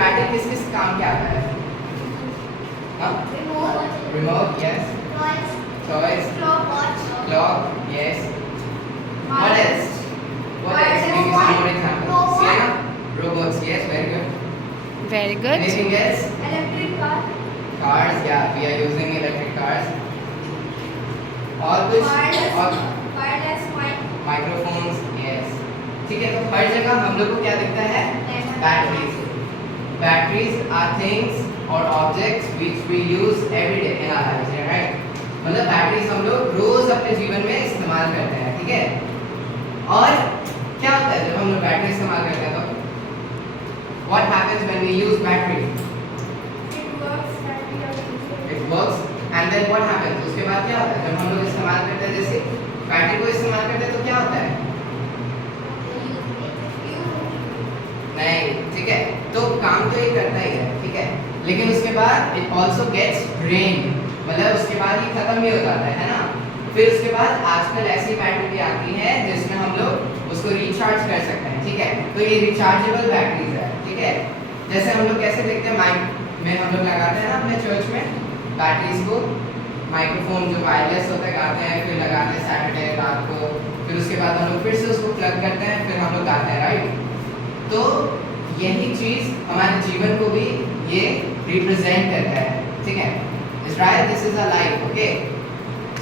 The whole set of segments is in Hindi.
बैटरी किस किस काम के आता है? हाँ? Remote, yes. Toys. Clock, yes. What else? What else? Give me some more examples. Sienna? Robots, yes, very good. Very good. Anything else? Electric car. Cars, yeah, we are using electric cars. और कुछ? और Wireless mic. Microphones, yes. ठीक है, तो हर जगह हम लोग को क्या दिखता है? बैटरीज. बैटरीज आर थिंग्स और objects which we use every day in our lives, right? मतलब बैटरीज हम लोग रोज अपने जीवन में इस्तेमाल करते हैं, ठीक है? और क्या होता है जब हम लोग बैटरी इस्तेमाल करते हैं तो? What happens when we use battery? It works that we are using. It works and then what happens? उसके बाद क्या होता है जब हम लोग इस्तेमाल करते हैं, जैसे बैटरी को इस्तेमाल करते हैं तो क्या होता है? नहीं, ठीक है, तो काम तो ये करता ही है, ठीक है, लेकिन उसके बाद it also gets drained, मतलब उसके बाद ये खत्म भी हो जाता है ना? फिर उसके बाद आजकल ऐसी बैटरी भी आती है जिसमें हम लोग उसको रिचार्ज कर सकते हैं, ठीक है? तो ये रिचार्जेबल बैटरीज है, ठीक है? जैसे हम लोग कैसे देखते हैं माइक में हम लोग लगाते हैं ना अपने चर्च में बैटरीज को, माइक्रोफोन जो वायरलेस होता है गाते हैं, फिर लगाते हैं सैटरडे रात को, फिर उसके बाद हम लोग फिर से उसको प्लग करते हैं, फिर हम लोग गाते हैं, राइट? तो यही चीज हमारे जीवन को भी ये रिप्रेजेंट करता है, ठीक है? Is right? This is a life, okay?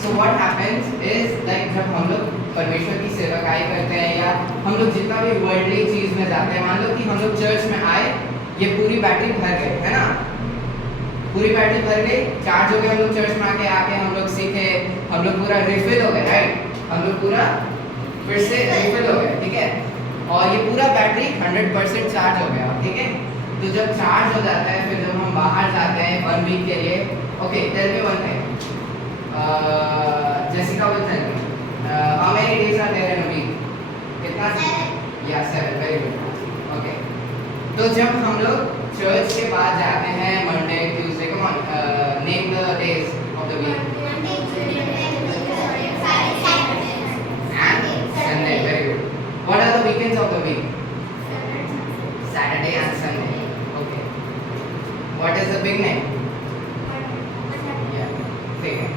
So what happens is like जब हम लोग परमेश्वर की सेवकाई करते हैं या हम लोग जितना भी वर्ल्डली चीज में जाते हैं, मान लो कि हम लोग चर्च में आए, ये पूरी बैटरी भर गई, है ना? पूरी बैटरी भर गई, चार्ज हो गए, हम लोग चर्च में आके हम लोग सीखे, हम लोग पूरा रिफिल हो गए, राइट? हम लोग पूरा फिर से रिफिल हो गए, ठीक है? और ये पूरा बैटरी 100% चार्ज हो गया, ठीक है? तो जब चार्ज हो जाता है, फिर जब हम बाहर जाते हैं 1 वीक के लिए, okay, tell me one thing, Jessica will tell me, how many days are there in a week? कितना? 7, वेरी गुड, ओके. तो जब हम लोग चर्च के बाद जाते हैं Monday, Tuesday, come on, name the days of the week. Sunday, very good. What are the weekends of the week? Saturday and Sunday. Okay. What is the big name? Yeah. ठीक है.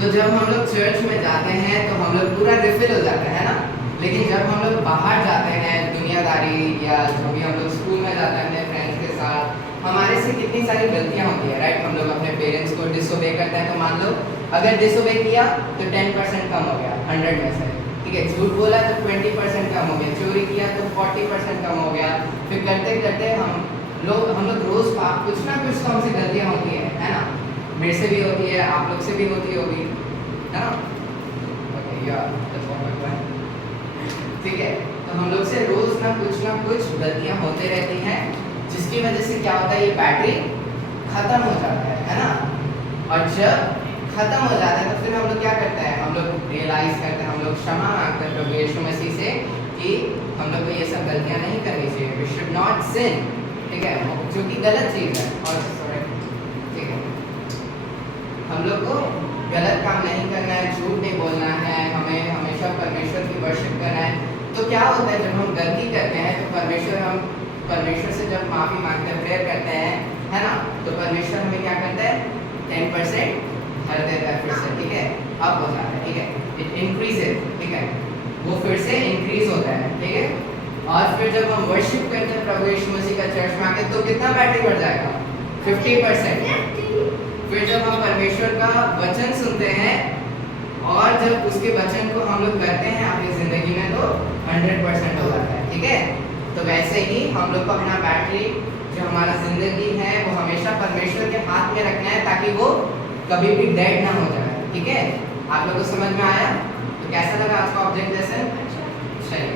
तो जब हम लोग चर्च में जाते हैं तो हम लोग पूरा रिफिल हो जाता है ना? लेकिन जब हम लोग बाहर जाते हैं दुनियादारी या जो भी हम लोग स्कूल में जाते हैं अपने फ्रेंड्स के साथ, हमारे से कितनी सारी गलतियाँ होती है, राइट? हम लोग अपने पेरेंट्स को डिसोबे करते हैं, तो मान लो अगर डिसोबे किया तो 10% कम हो गया 100 में से, ठीक है? झूठ बोला तो 20% कम हो गया, चोरी किया तो 40% कम हो गया, फिर करते करते हम लोग रोज कुछ ना कुछ तो हमसे गलतियाँ होती है ना? मेरे से भी होती है, आप लोग से भी होती होगी, है ना? ओके, यार ठीक है, तो हम लोग से रोज ना कुछ गलतियाँ होते रहती हैं, जिसकी वजह से क्या होता है, ये बैटरी खत्म हो जाता है ना? और जब खत्म हो जाता है तो फिर हम लोग क्या करते हैं, हम लोग रियलाइज करते हैं, हम लोग क्षमा मांगते हैं प्रभु यीशु मसीह से कि हम लोग को ये सब गलतियाँ नहीं करनी चाहिए, we should not sin, ठीक है? जो कि गलत चीज़ है, और ठीक है, हम लोग को गलत काम नहीं करना है, झूठ नहीं बोलना है, हमें हमेशा परमेश्वर की वर्शिप करना है. तो क्या होता है जब हम गलती करते हैं तो परमेश्वर से जब माफ़ी मांगते हैं, प्रेयर करते हैं, है ना? तो परमेश्वर हमें क्या करता है, 10% भर देता है फिर से, ठीक है? अब हो जाता है, ठीक है? इट इंक्रीजेज, ठीक है? वो फिर से इंक्रीज होता है, ठीक है? और फिर जब हम वर्शिप करते हैं प्रभु यीशु मसीह का चर्च में आके, तो कितना बैटरी बढ़ जाएगा? 50%. फिर जब हम परमेश्वर का वचन सुनते हैं और जब उसके वचन को हम लोग करते हैं अपनी ज़िंदगी में, तो 100% हो जाता है, ठीक है? तो वैसे ही हम लोग को अपना बैटरी जो हमारा ज़िंदगी है वो हमेशा परमेश्वर के हाथ में रखना है, ताकि वो कभी भी डेड ना हो जाए, ठीक है? आप लोगों को समझ में आया? तो कैसा लगा आज का ऑब्जेक्ट लेसन? चलिए.